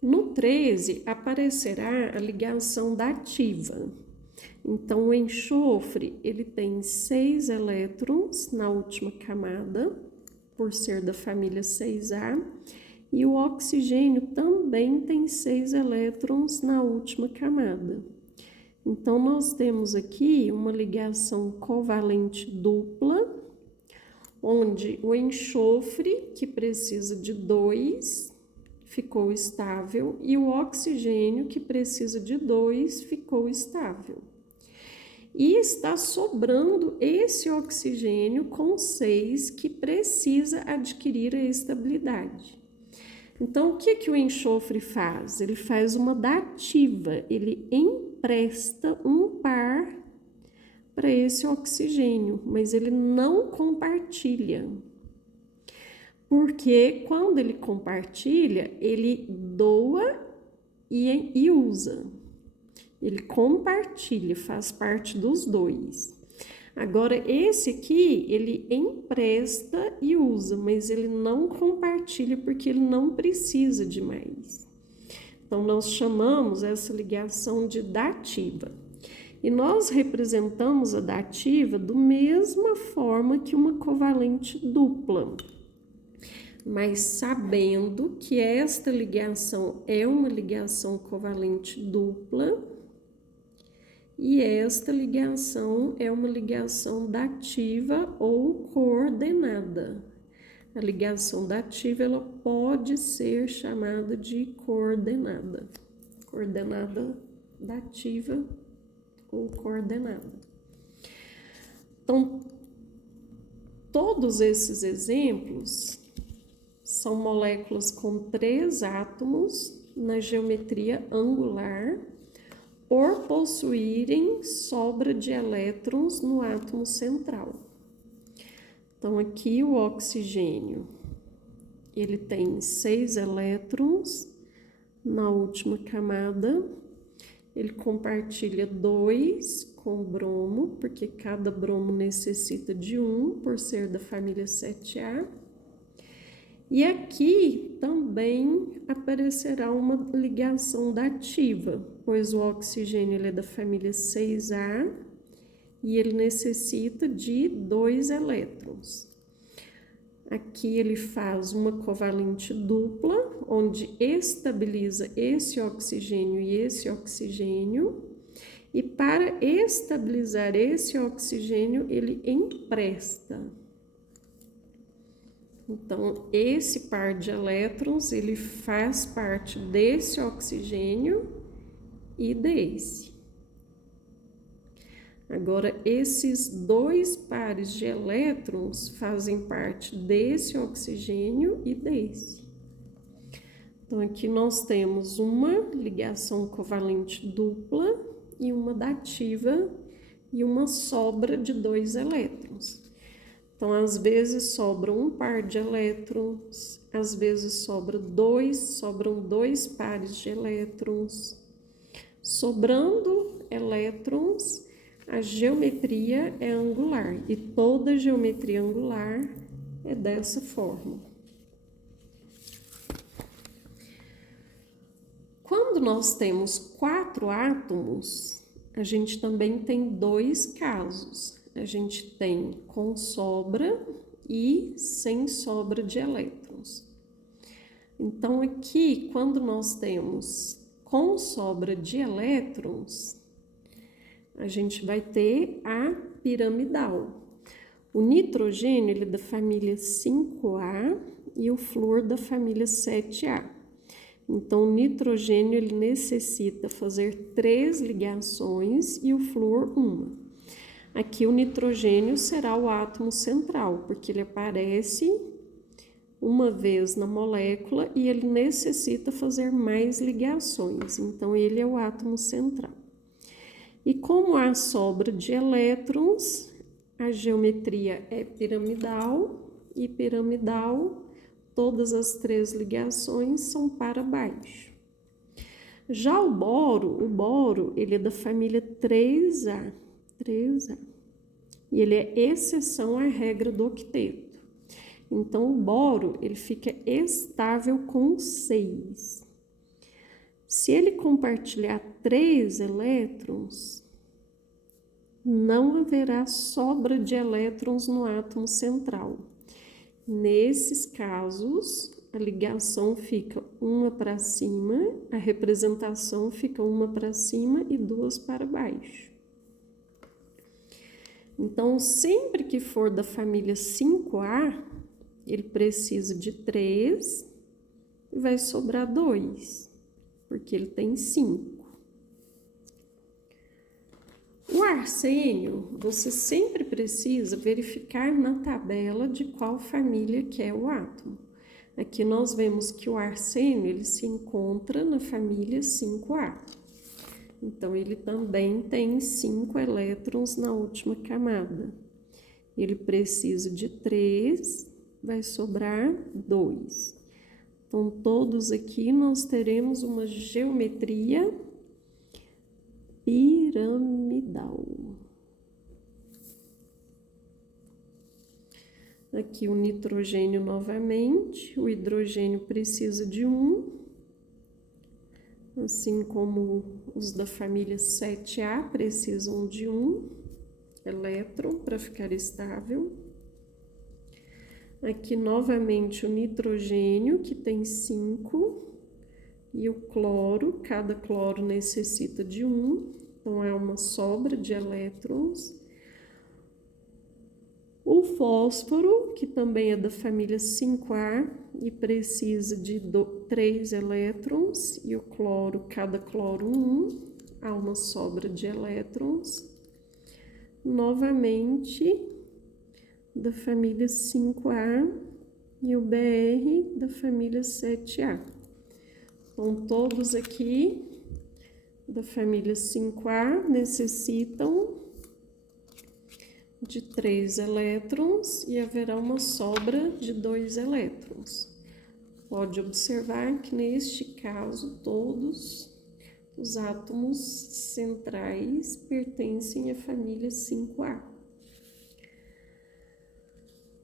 No 13, aparecerá a ligação dativa. Então, o enxofre, ele tem 6 elétrons na última camada, por ser da família 6A, e o oxigênio também tem 6 elétrons na última camada. Então, nós temos aqui uma ligação covalente dupla, onde o enxofre, que precisa de 2, ficou estável, e o oxigênio, que precisa de 2, ficou estável. E está sobrando esse oxigênio com 6, que precisa adquirir a estabilidade. Então, o que o enxofre faz? Ele faz uma dativa, ele empresta um par para esse oxigênio, mas ele não compartilha. Porque quando ele compartilha, ele doa e usa. Ele compartilha, faz parte dos dois. Agora, esse aqui, ele empresta e usa, mas ele não compartilha porque ele não precisa de mais. Então, nós chamamos essa ligação de dativa. E nós representamos a dativa da mesma forma que uma covalente dupla. Mas sabendo que esta ligação é uma ligação covalente dupla, e esta ligação é uma ligação dativa ou coordenada. A ligação dativa, ela pode ser chamada de coordenada. Coordenada dativa ou coordenada. Então, todos esses exemplos são moléculas com 3 átomos na geometria angular, por possuírem sobra de elétrons no átomo central. Então, aqui o oxigênio, ele tem 6 elétrons na última camada, ele compartilha 2 com o bromo, porque cada bromo necessita de 1, por ser da família 7A. E aqui também aparecerá uma ligação dativa, pois o oxigênio ele é da família 6A e ele necessita de 2 elétrons. Aqui ele faz uma covalente dupla, onde estabiliza esse oxigênio e esse oxigênio, e para estabilizar esse oxigênio, ele empresta. Então, esse par de elétrons, ele faz parte desse oxigênio e desse. Agora, esses 2 pares de elétrons fazem parte desse oxigênio e desse. Então, aqui nós temos uma ligação covalente dupla e uma dativa e uma sobra de 2 elétrons. Então, às vezes sobra um par de elétrons, às vezes sobram 2 pares de elétrons. Sobrando elétrons, a geometria é angular, e toda geometria angular é dessa forma. Quando nós temos 4 átomos, a gente também tem 2 casos. A gente tem com sobra e sem sobra de elétrons. Então, aqui, quando nós temos com sobra de elétrons, a gente vai ter a piramidal. O nitrogênio, ele é da família 5A e o flúor da família 7A. Então, o nitrogênio, ele necessita fazer 3 ligações e o flúor 1. Aqui o nitrogênio será o átomo central, porque ele aparece uma vez na molécula e ele necessita fazer mais ligações. Então, ele é o átomo central. E como há sobra de elétrons, a geometria é piramidal, e piramidal, todas as 3 ligações são para baixo. Já o boro, ele é da família 3A. E ele é exceção à regra do octeto. Então, o boro, ele fica estável com 6. Se ele compartilhar 3 elétrons, não haverá sobra de elétrons no átomo central. Nesses casos, a ligação fica uma para cima, a representação fica uma para cima e 2 para baixo. Então, sempre que for da família 5A, ele precisa de 3 e vai sobrar 2, porque ele tem 5. O arsênio, você sempre precisa verificar na tabela de qual família que é o átomo. Aqui nós vemos que o arsênio ele se encontra na família 5A. Então, ele também tem 5 elétrons na última camada. Ele precisa de 3, vai sobrar 2. Então, todos aqui nós teremos uma geometria piramidal. Aqui o nitrogênio novamente, o hidrogênio precisa de 1, assim como os da família 7A precisam de 1 elétron para ficar estável. Aqui novamente o nitrogênio, que tem 5, e o cloro, cada cloro necessita de 1, então é uma sobra de elétrons. O fósforo, que também é da família 5A e precisa de 3 elétrons, e o cloro, cada cloro 1, há uma sobra de elétrons. Novamente, da família 5A e o Br da família 7A. Então, todos aqui da família 5A necessitam de 3 elétrons e haverá uma sobra de 2 elétrons. Pode observar que neste caso todos os átomos centrais pertencem à família 5A.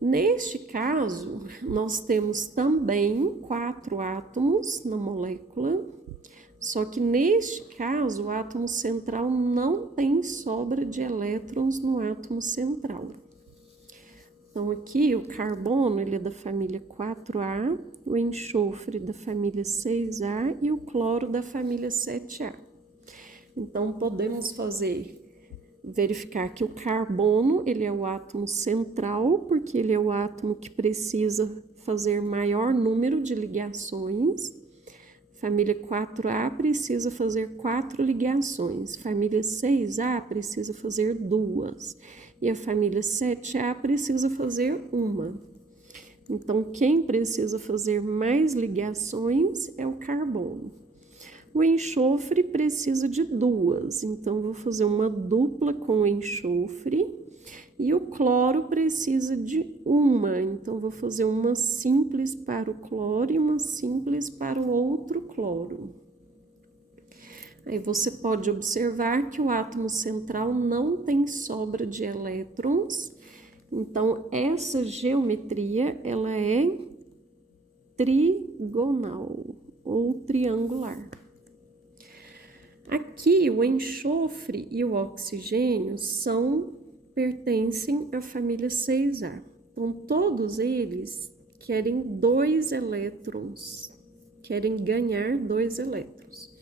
Neste caso, nós temos também 4 átomos na molécula, só que neste caso o átomo central não tem sobra de elétrons no átomo central. Então aqui o carbono ele é da família 4A, o enxofre da família 6A e o cloro da família 7A. Então podemos verificar que o carbono ele é o átomo central, porque ele é o átomo que precisa fazer maior número de ligações. Família 4A precisa fazer 4 ligações, família 6A precisa fazer 2 e a família 7A precisa fazer 1. Então, quem precisa fazer mais ligações é o carbono. O enxofre precisa de 2, então vou fazer uma dupla com o enxofre. E o cloro precisa de 1, então vou fazer uma simples para o cloro e uma simples para o outro cloro. Aí você pode observar que o átomo central não tem sobra de elétrons, então essa geometria ela é trigonal ou triangular. Aqui o enxofre e o oxigênio pertencem à família 6A. Então, todos eles querem 2 elétrons, querem ganhar 2 elétrons.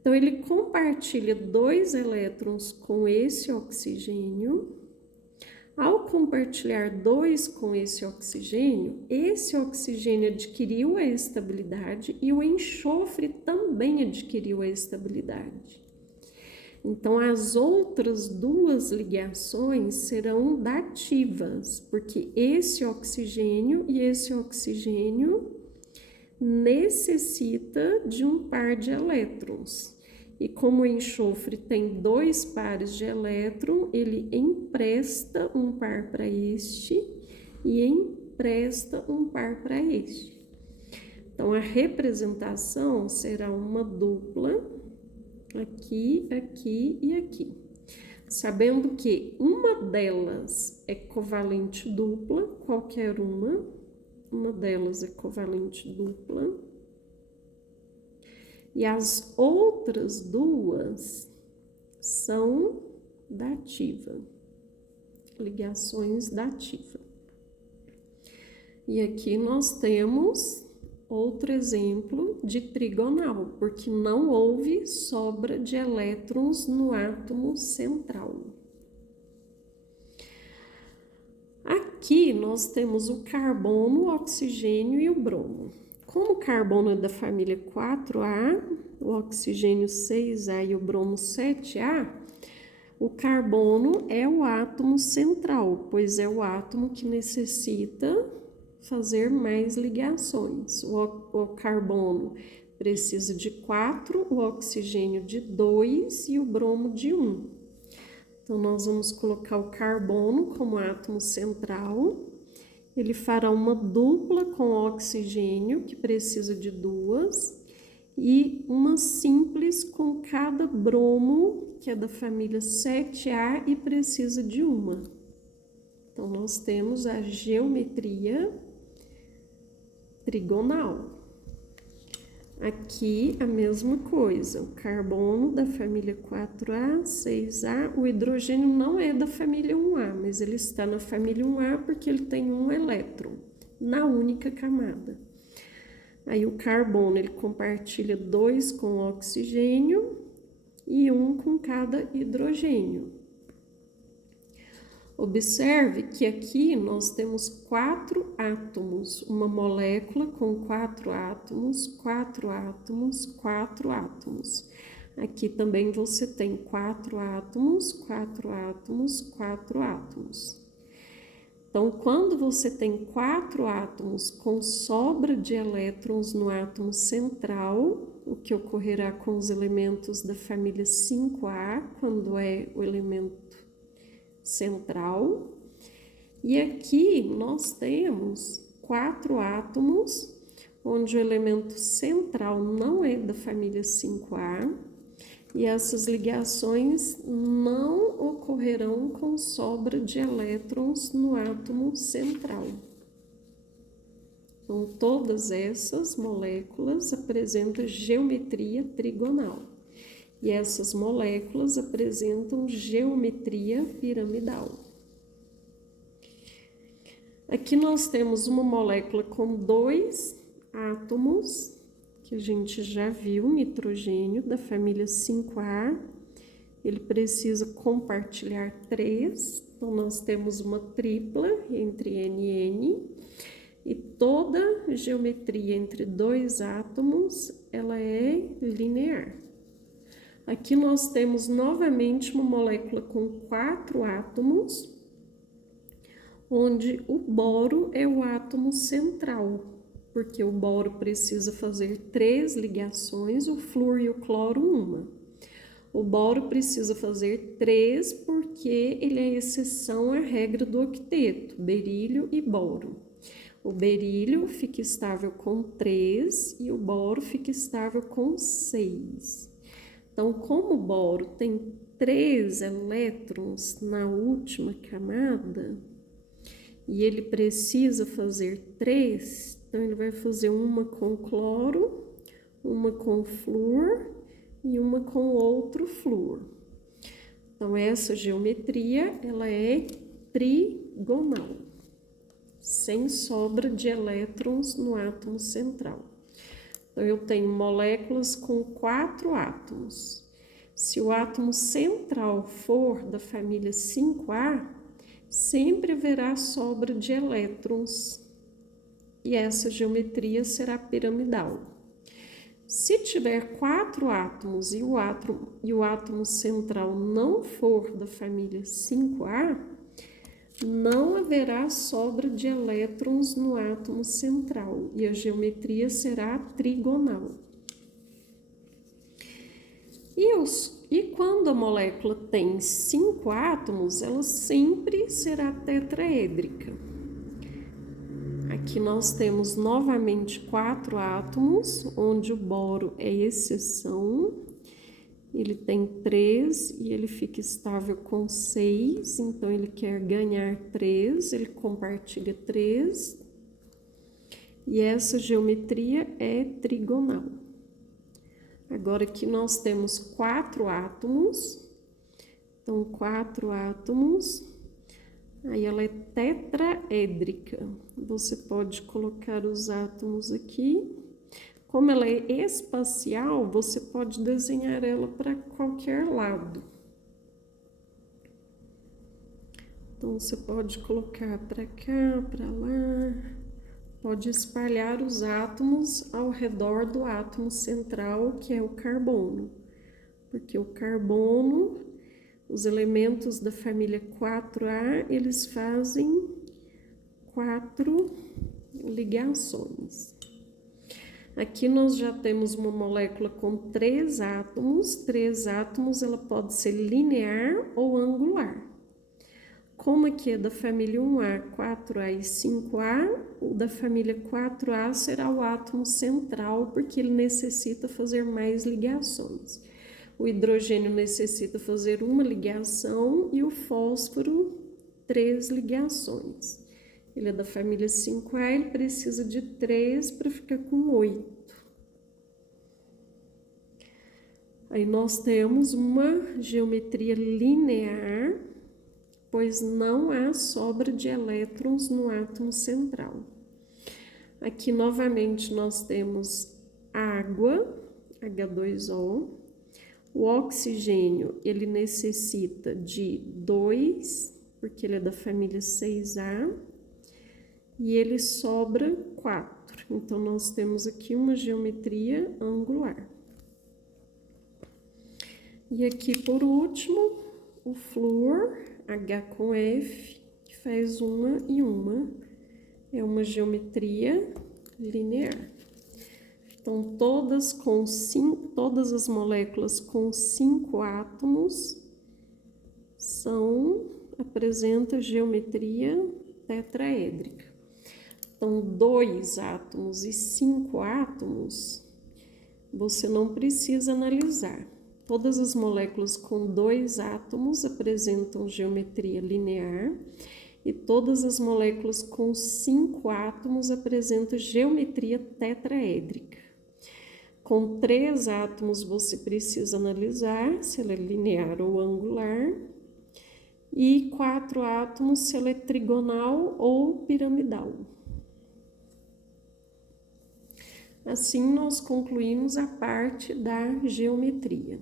Então, ele compartilha 2 elétrons com esse oxigênio. Ao compartilhar 2 com esse oxigênio adquiriu a estabilidade e o enxofre também adquiriu a estabilidade. Então, as outras 2 ligações serão dativas, porque esse oxigênio e esse oxigênio necessita de um par de elétrons. E como o enxofre tem 2 pares de elétron, ele empresta um par para este e empresta um par para este. Então, a representação será uma dupla aqui, aqui e aqui. Sabendo que uma delas é covalente dupla, qualquer uma delas é covalente dupla. E as outras duas são dativa, ligações dativa. E aqui nós temos outro exemplo de trigonal, porque não houve sobra de elétrons no átomo central. Aqui nós temos o carbono, o oxigênio e o bromo. Como o carbono é da família 4A, o oxigênio 6A e o bromo 7A, o carbono é o átomo central, pois é o átomo que necessita fazer mais ligações. O carbono precisa de 4, o oxigênio de 2 e o bromo de 1. Então, nós vamos colocar o carbono como átomo central. Ele fará uma dupla com o oxigênio, que precisa de 2, e uma simples com cada bromo, que é da família 7A e precisa de 1. Então, nós temos a geometria trigonal. Aqui a mesma coisa, o carbono da família 4A, 6A, o hidrogênio não é da família 1A, mas ele está na família 1A porque ele tem um elétron na única camada. Aí o carbono ele compartilha 2 com o oxigênio e 1 com cada hidrogênio. Observe que aqui nós temos 4 átomos, uma molécula com 4 átomos, 4 átomos, 4 átomos. Aqui também você tem 4 átomos, 4 átomos, 4 átomos. Então, quando você tem 4 átomos com sobra de elétrons no átomo central, o que ocorrerá com os elementos da família 5A, quando é o elemento central, e aqui nós temos 4 átomos, onde o elemento central não é da família 5A, e essas ligações não ocorrerão com sobra de elétrons no átomo central. Então, todas essas moléculas apresentam geometria trigonal. E essas moléculas apresentam geometria piramidal. Aqui nós temos uma molécula com 2 átomos, que a gente já viu, nitrogênio, da família 5A. Ele precisa compartilhar 3, então nós temos uma tripla entre N e N. E toda geometria entre 2 átomos, ela é linear. Aqui nós temos novamente uma molécula com 4 átomos, onde o boro é o átomo central, porque o boro precisa fazer 3 ligações, o flúor e o cloro 1. O boro precisa fazer 3 porque ele é exceção à regra do octeto, berílio e boro. O berílio fica estável com 3 e o boro fica estável com 6. Então, como o boro tem 3 elétrons na última camada, e ele precisa fazer 3, então ele vai fazer uma com cloro, uma com flúor e uma com outro flúor. Então, essa geometria, ela é trigonal, sem sobra de elétrons no átomo central. Então, eu tenho moléculas com 4 átomos. Se o átomo central for da família 5A, sempre haverá sobra de elétrons. E essa geometria será piramidal. Se tiver 4 átomos e o átomo central não for da família 5A, não haverá sobra de elétrons no átomo central e a geometria será trigonal. E quando a molécula tem 5 átomos, ela sempre será tetraédrica. Aqui nós temos novamente 4 átomos, onde o boro é exceção. Ele tem 3 e ele fica estável com 6, então ele quer ganhar 3, ele compartilha 3. E essa geometria é trigonal. Agora aqui nós temos 4 átomos, então 4 átomos, aí ela é tetraédrica. Você pode colocar os átomos aqui. Como ela é espacial, você pode desenhar ela para qualquer lado. Então, você pode colocar para cá, para lá, pode espalhar os átomos ao redor do átomo central, que é o carbono. Porque o carbono, os elementos da família 4A, eles fazem 4 ligações. Aqui nós já temos uma molécula com 3 átomos. 3 átomos, ela pode ser linear ou angular. Como aqui é da família 1A, 4A e 5A, o da família 4A será o átomo central, porque ele necessita fazer mais ligações. O hidrogênio necessita fazer uma ligação e o fósforo 3 ligações. Ele é da família 5A, ele precisa de 3 para ficar com 8. Aí nós temos uma geometria linear, pois não há sobra de elétrons no átomo central. Aqui novamente nós temos água, H2O. O oxigênio, ele necessita de 2, porque ele é da família 6A. E ele sobra 4. Então, nós temos aqui uma geometria angular. E aqui, por último, o flúor, H com F, que faz uma e uma. É uma geometria linear. Então, todas as moléculas com 5 átomos apresentam geometria tetraédrica. Então, 2 átomos e 5 átomos, você não precisa analisar. Todas as moléculas com 2 átomos apresentam geometria linear e todas as moléculas com 5 átomos apresentam geometria tetraédrica. Com 3 átomos, você precisa analisar se ela é linear ou angular. E 4 átomos, se ela é trigonal ou piramidal. Assim, nós concluímos a parte da geometria.